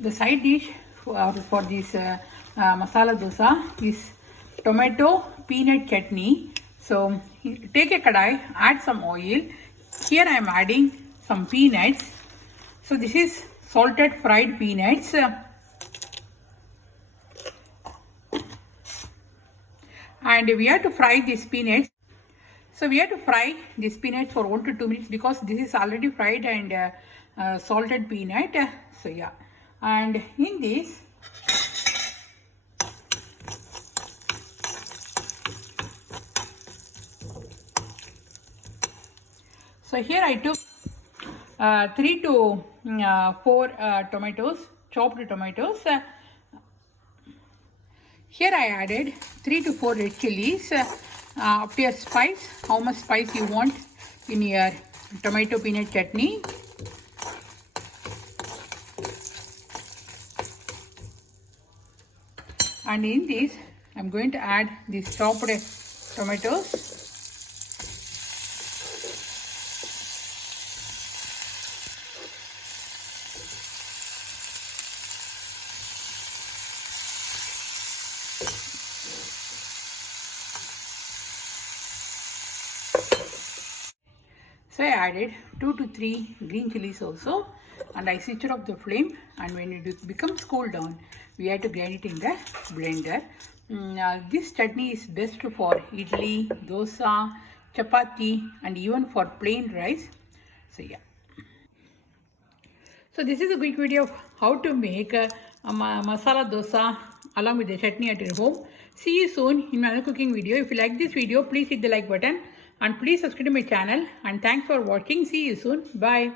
The side dish for this masala dosa is tomato peanut chutney. So take a kadai, add some oil. Here I am adding some peanuts. So this is salted fried peanuts. And we have to fry these peanuts. So we have to fry these peanuts for 1 to 2 minutes because this is already fried and salted peanut. So yeah, and in this so here I took 3 to 4 tomatoes, chopped tomatoes. Here I added 3 to 4 red chilies. Up to your spice, how much spice you want in your tomato peanut chutney. And in this, I'm going to add these chopped tomatoes. So I added 2 to 3 green chilies also, and I switched off the flame, and when it becomes cool down, we have to grind it in the blender. This chutney is best for idli, dosa, chapati, and even for plain rice. So yeah. So this is a quick video of how to make a masala dosa along with the chutney at your home. See you soon in my other cooking video. If you like this video, please hit the like button and please subscribe to my channel. And thanks for watching. See you soon. Bye.